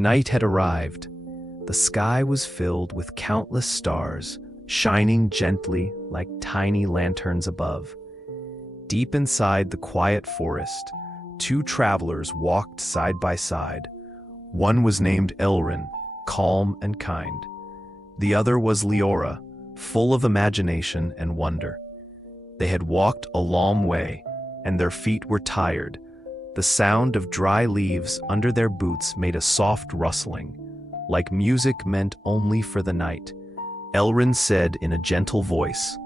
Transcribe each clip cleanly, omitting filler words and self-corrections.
Night had arrived. The sky was filled with countless stars, shining gently like tiny lanterns above. Deep inside the quiet forest, two travelers walked side by side. One was named Elrin, calm and kind. The other was Leora, full of imagination and wonder. They had walked a long way, and their feet were tired. The sound of dry leaves under their boots made a soft rustling, like music meant only for the night. Elrin said in a gentle voice,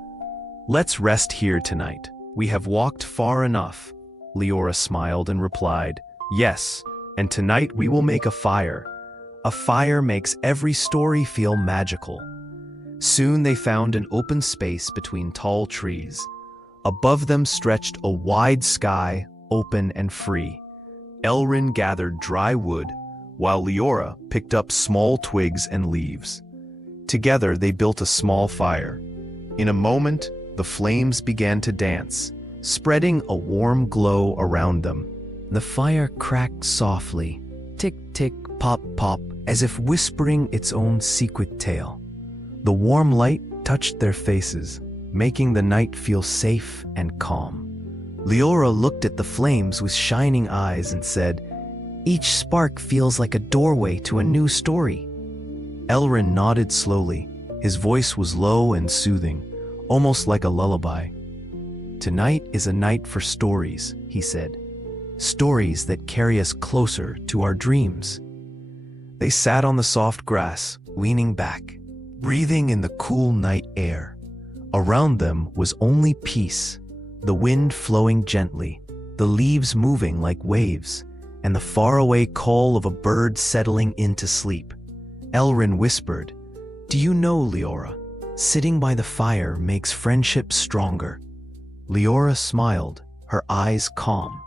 "Let's rest here tonight. We have walked far enough." Leora smiled and replied, "Yes, and tonight we will make a fire. A fire makes every story feel magical." Soon they found an open space between tall trees. Above them stretched a wide sky, open and free. Elrin gathered dry wood, while Leora picked up small twigs and leaves. Together they built a small fire. In a moment, the flames began to dance, spreading a warm glow around them. The fire cracked softly, tick-tick, pop-pop, as if whispering its own secret tale. The warm light touched their faces, making the night feel safe and calm. Leora looked at the flames with shining eyes and said, "Each spark feels like a doorway to a new story." Elrin nodded slowly. His voice was low and soothing, almost like a lullaby. "Tonight is a night for stories," he said. "Stories that carry us closer to our dreams." They sat on the soft grass, leaning back, breathing in the cool night air. Around them was only peace, the wind flowing gently, the leaves moving like waves, and the faraway call of a bird settling into sleep. Elrin whispered, "Do you know, Leora, sitting by the fire makes friendship stronger." Leora smiled, her eyes calm.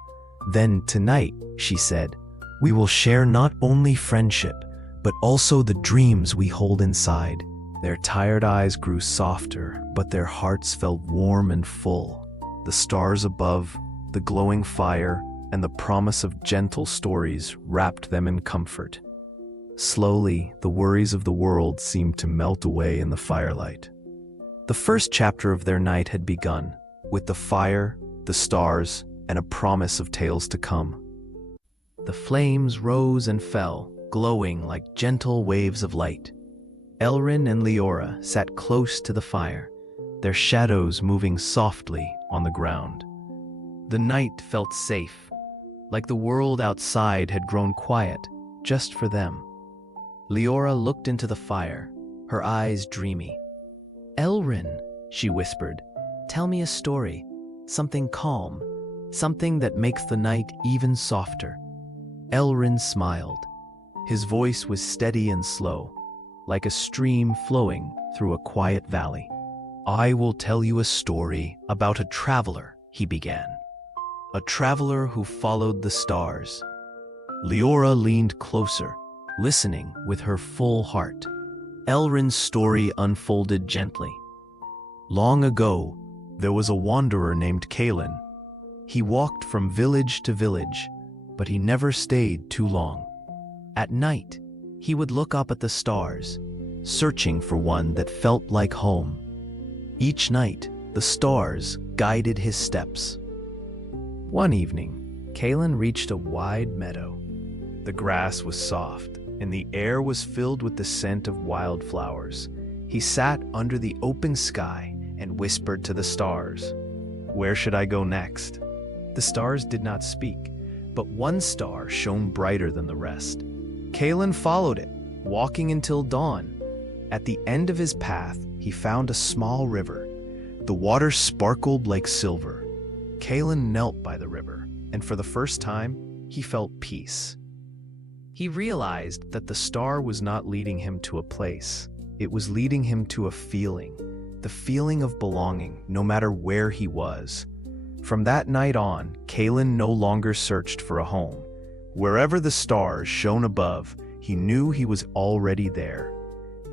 "Then tonight," she said, "we will share not only friendship, but also the dreams we hold inside." Their tired eyes grew softer, but their hearts felt warm and full. The stars above, the glowing fire, and the promise of gentle stories wrapped them in comfort. Slowly, the worries of the world seemed to melt away in the firelight. The first chapter of their night had begun, with the fire, the stars, and a promise of tales to come. The flames rose and fell, glowing like gentle waves of light. Elrin and Leora sat close to the fire, their shadows moving softly on the ground. The night felt safe, like the world outside had grown quiet just for them. Leora looked into the fire, her eyes dreamy. "Elrin," she whispered, "tell me a story, something calm, something that makes the night even softer." Elrin smiled. His voice was steady and slow, like a stream flowing through a quiet valley. "I will tell you a story about a traveler," he began. "A traveler who followed the stars." Leora leaned closer, listening with her full heart. Elrin's story unfolded gently. Long ago, there was a wanderer named Kalin. He walked from village to village, but he never stayed too long. At night, he would look up at the stars, searching for one that felt like home. Each night, the stars guided his steps. One evening, Kalin reached a wide meadow. The grass was soft, and the air was filled with the scent of wildflowers. He sat under the open sky and whispered to the stars, "Where should I go next?" The stars did not speak, but one star shone brighter than the rest. Kalin followed it, walking until dawn. At the end of his path, he found a small river. The water sparkled like silver. Kalin knelt by the river, and for the first time, he felt peace. He realized that the star was not leading him to a place. It was leading him to a feeling, the feeling of belonging, no matter where he was. From that night on, Kalin no longer searched for a home. Wherever the stars shone above, he knew he was already there.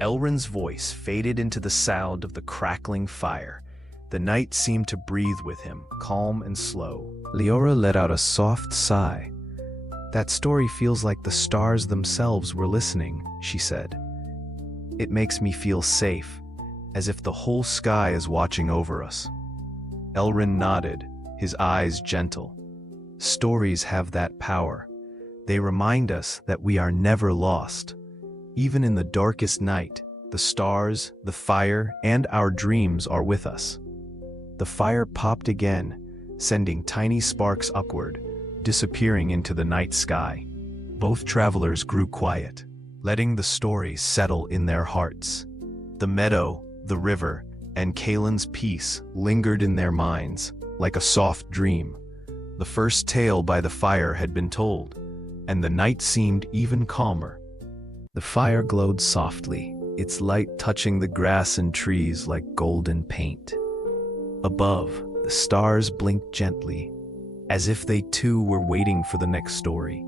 Elrin's voice faded into the sound of the crackling fire. The night seemed to breathe with him, calm and slow. Leora let out a soft sigh. That story feels like the stars themselves were listening, she said. It makes me feel safe, as if the whole sky is watching over us. Elrin nodded, his eyes gentle. Stories have that power. They remind us that we are never lost. Even in the darkest night, the stars, the fire, and our dreams are with us. The fire popped again, sending tiny sparks upward, disappearing into the night sky. Both travelers grew quiet, letting the stories settle in their hearts. The meadow, the river, and Kalen's peace lingered in their minds, like a soft dream. The first tale by the fire had been told, and the night seemed even calmer. The fire glowed softly, its light touching the grass and trees like golden paint. Above, the stars blinked gently, as if they too were waiting for the next story.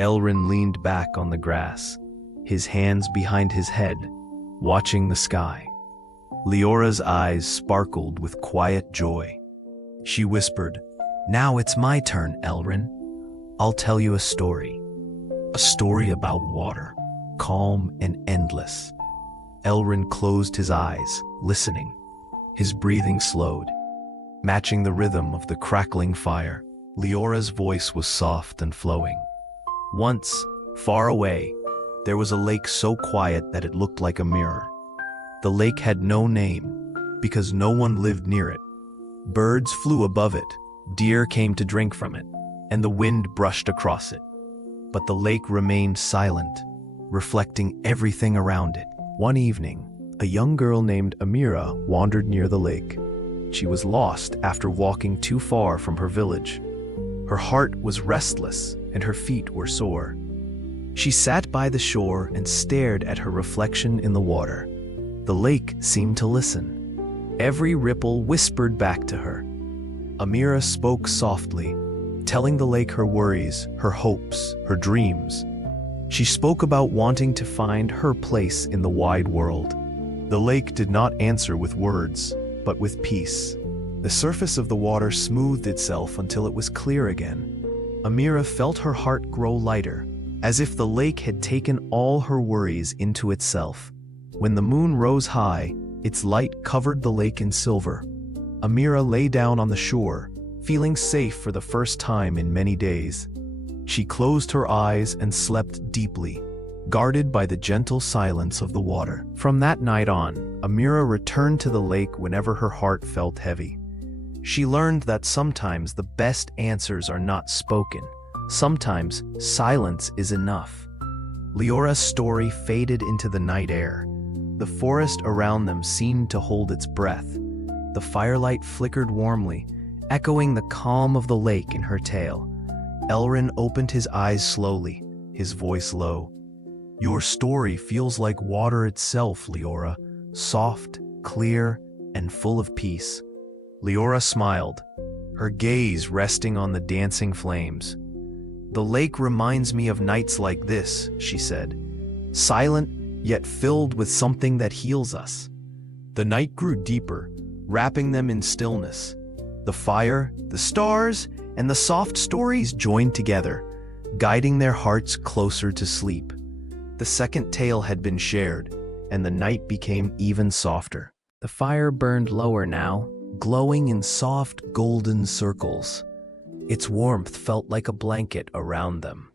Elrin leaned back on the grass, his hands behind his head, watching the sky. Leora's eyes sparkled with quiet joy. She whispered, "Now it's my turn, Elrin. I'll tell you a story. A story about water, calm and endless." Elrin closed his eyes, listening. His breathing slowed, matching the rhythm of the crackling fire. Leora's voice was soft and flowing. Once, far away, there was a lake so quiet that it looked like a mirror. The lake had no name, because no one lived near it. Birds flew above it, deer came to drink from it, and the wind brushed across it. But the lake remained silent, reflecting everything around it. One evening, a young girl named Amira wandered near the lake. She was lost after walking too far from her village. Her heart was restless, and her feet were sore. She sat by the shore and stared at her reflection in the water. The lake seemed to listen. Every ripple whispered back to her. Amira spoke softly, telling the lake her worries, her hopes, her dreams. She spoke about wanting to find her place in the wide world. The lake did not answer with words, but with peace. The surface of the water smoothed itself until it was clear again. Amira felt her heart grow lighter, as if the lake had taken all her worries into itself. When the moon rose high, its light covered the lake in silver. Amira lay down on the shore, feeling safe for the first time in many days. She closed her eyes and slept deeply, guarded by the gentle silence of the water. From that night on, Amira returned to the lake whenever her heart felt heavy. She learned that sometimes the best answers are not spoken. Sometimes silence is enough. Leora's story faded into the night air. The forest around them seemed to hold its breath. The firelight flickered warmly, echoing the calm of the lake in her tale. Elrin opened his eyes slowly, his voice low. "Your story feels like water itself, Leora, soft, clear, and full of peace." Leora smiled, her gaze resting on the dancing flames. "The lake reminds me of nights like this," she said, "silent, yet filled with something that heals us." The night grew deeper, wrapping them in stillness. The fire, the stars, and the soft stories joined together, guiding their hearts closer to sleep. The second tale had been shared, and the night became even softer. The fire burned lower now, glowing in soft golden circles. Its warmth felt like a blanket around them.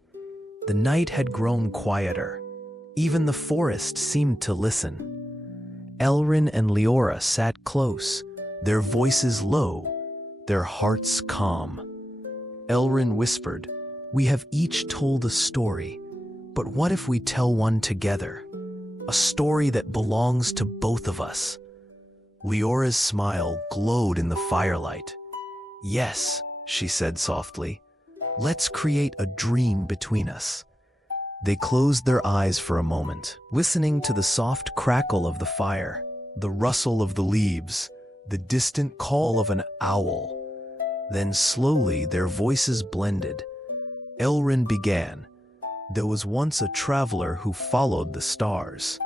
The night had grown quieter. Even the forest seemed to listen. Elrin and Leora sat close, their voices low, their hearts calm. Elrin whispered, "We have each told a story, but what if we tell one together? A story that belongs to both of us." Leora's smile glowed in the firelight. "Yes," she said softly, "let's create a dream between us." They closed their eyes for a moment, listening to the soft crackle of the fire, the rustle of the leaves, the distant call of an owl. Then slowly their voices blended. Elrin began, "There was once a traveler who followed the stars."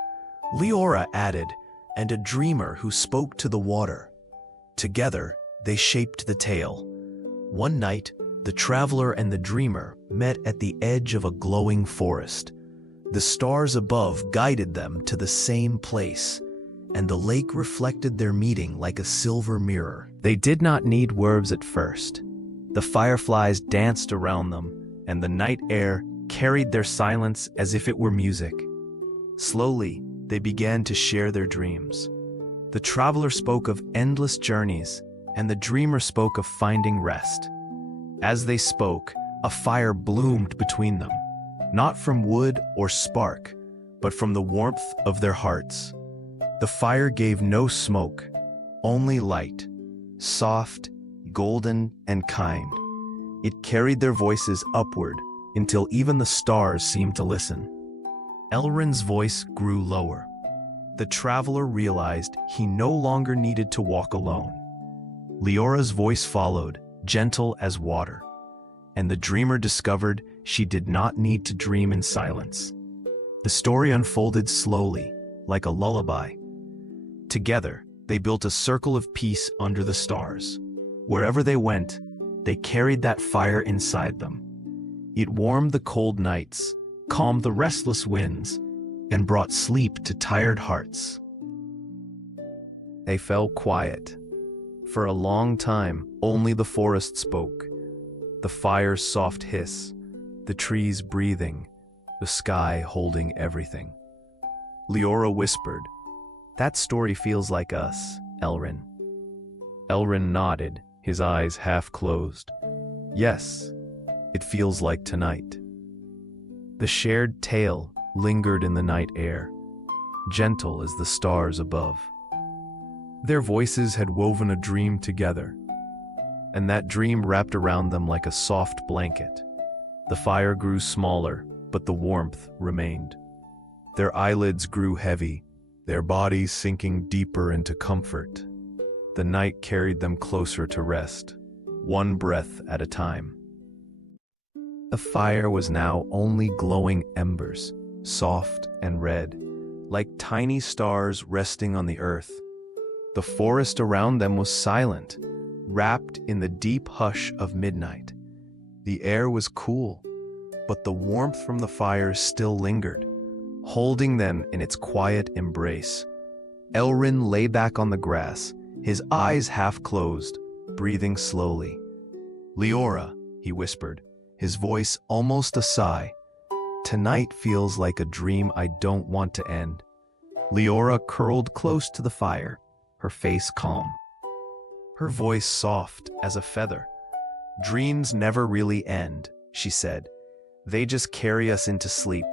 Leora added, "And a dreamer who spoke to the water." Together, they shaped the tale. One night, The traveler and the dreamer met at the edge of a glowing forest. The stars above guided them to the same place, and the lake reflected their meeting like a silver mirror. They did not need words at first. The fireflies danced around them, and the night air carried their silence as if it were music. Slowly, they began to share their dreams. The traveler spoke of endless journeys, and the dreamer spoke of finding rest. As they spoke, a fire bloomed between them, not from wood or spark, but from the warmth of their hearts. The fire gave no smoke, only light, soft, golden, and kind. It carried their voices upward until even the stars seemed to listen. Elrin's voice grew lower. The traveler realized he no longer needed to walk alone. Leora's voice followed, gentle as water, and the dreamer discovered she did not need to dream in silence. The story unfolded slowly, like a lullaby. Together, they built a circle of peace under the stars. Wherever they went, they carried that fire inside them. It warmed the cold nights, calmed the restless winds, and brought sleep to tired hearts. They fell quiet. For a long time, only the forest spoke. The fire's soft hiss, the trees breathing, the sky holding everything. Leora whispered, "That story feels like us, Elrin." Elrin nodded, his eyes half closed. "Yes, it feels like tonight." The shared tale lingered in the night air, gentle as the stars above. Their voices had woven a dream together, and that dream wrapped around them like a soft blanket. The fire grew smaller, but the warmth remained. Their eyelids grew heavy, their bodies sinking deeper into comfort. The night carried them closer to rest, one breath at a time. The fire was now only glowing embers, soft and red, like tiny stars resting on the earth. The forest around them was silent, wrapped in the deep hush of midnight. The air was cool, but the warmth from the fire still lingered, holding them in its quiet embrace. Elrin lay back on the grass, his eyes half closed, breathing slowly. "Leora," he whispered, his voice almost a sigh. "Tonight feels like a dream I don't want to end." Leora curled close to the fire, her face calm, her voice soft as a feather. "Dreams never really end," she said. "They just carry us into sleep."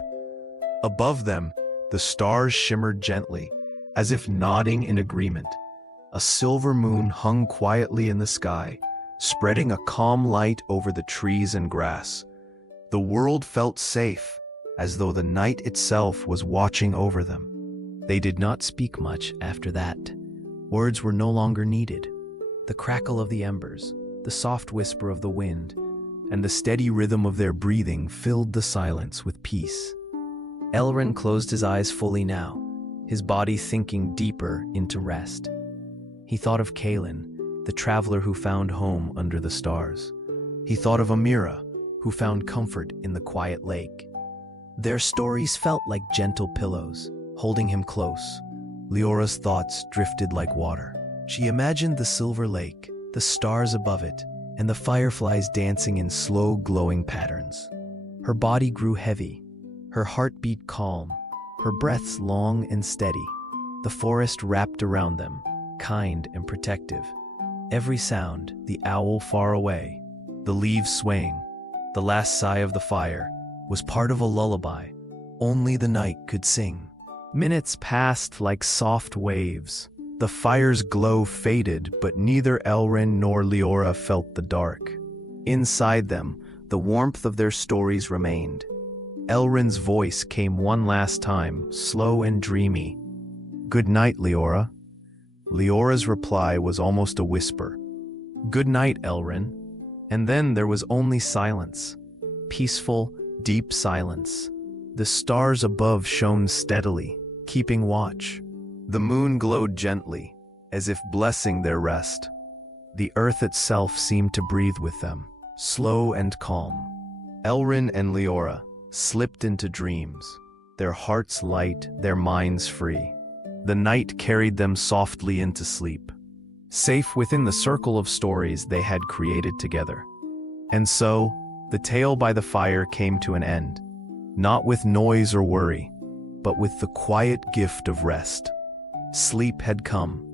Above them, the stars shimmered gently, as if nodding in agreement. A silver moon hung quietly in the sky, spreading a calm light over the trees and grass. The world felt safe, as though the night itself was watching over them. They did not speak much after that. Words were no longer needed. The crackle of the embers, the soft whisper of the wind, and the steady rhythm of their breathing filled the silence with peace. Elrin closed his eyes fully now, his body sinking deeper into rest. He thought of Kaelin, the traveler who found home under the stars. He thought of Amira, who found comfort in the quiet lake. Their stories felt like gentle pillows, holding him close. Leora's thoughts drifted like water. She imagined the silver lake, the stars above it, and the fireflies dancing in slow, glowing patterns. Her body grew heavy, her heart beat calm, her breaths long and steady. The forest wrapped around them, kind and protective. Every sound, the owl far away, the leaves swaying, the last sigh of the fire, was part of a lullaby only the night could sing. Minutes passed like soft waves. The fire's glow faded, but neither Elrin nor Leora felt the dark. Inside them, the warmth of their stories remained. Elrin's voice came one last time, slow and dreamy. "Good night, Leora." Leora's reply was almost a whisper. "Good night, Elrin." And then there was only silence. Peaceful, deep silence. The stars above shone steadily, keeping watch. The moon glowed gently, as if blessing their rest. The earth itself seemed to breathe with them, slow and calm. Elrin and Leora slipped into dreams, their hearts light, their minds free. The night carried them softly into sleep, safe within the circle of stories they had created together. And so, the tale by the fire came to an end, not with noise or worry, but with the quiet gift of rest. Sleep had come.